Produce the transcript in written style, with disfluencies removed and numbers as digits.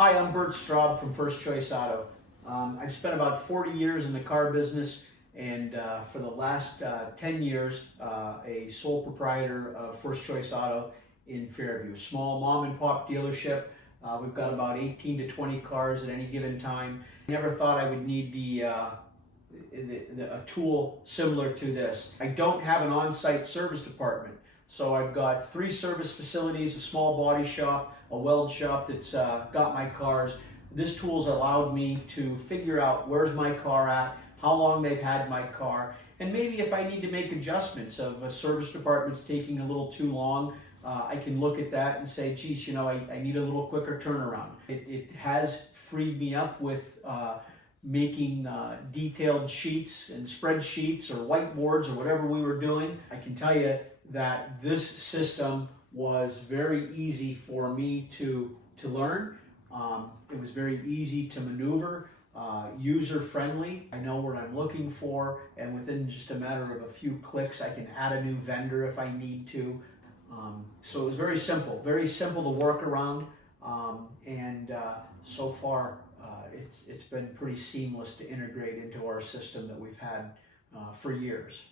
Hi, I'm Bert Straub from First Choice Auto. I've spent about 40 years in the car business, and for the last 10 years, a sole proprietor of First Choice Auto in Fairview. Small mom and pop dealership. We've got about 18 to 20 cars at any given time. Never thought I would need a tool similar to this. I don't have an on-site service department. So I've got 3 service facilities, a small body shop, a weld shop that's got my cars. This tool's allowed me to figure out where's my car at, how long they've had my car, and maybe if I need to make adjustments of a service department's taking a little too long, I can look at that and say, geez, you know, I need a little quicker turnaround. It has freed me up with making detailed sheets and spreadsheets or whiteboards or whatever we were doing. I can tell you that this system was very easy for me to learn. It was very easy to maneuver, user-friendly. I know what I'm looking for, and within just a matter of a few clicks, I can add a new vendor if I need to. So it was very simple to work around, and so far it's been pretty seamless to integrate into our system that we've had for years.